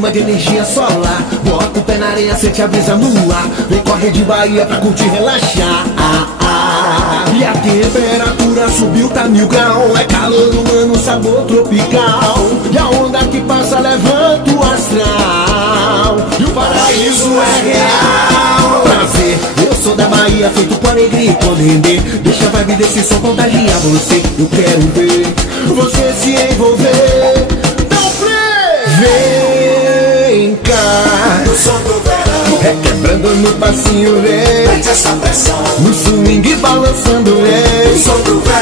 clima de energia solar. Bota o pé na areia, sente a brisa no ar. Vem corre de Bahia pra curtir, relaxar. E a temperatura subiu, tá 1000 graus. É calor humano, sabor tropical. E a onda que passa levanta o astral. E o paraíso é real. Prazer, eu sou da Bahia, feito com alegria e com render. Deixa a vibe desse som contagiar você. Eu quero ver você se envolver. Então vem cá, No som do verão, requebrando no passinho, vem. mete essa pressão. No swing balançando, No vem. som do verão,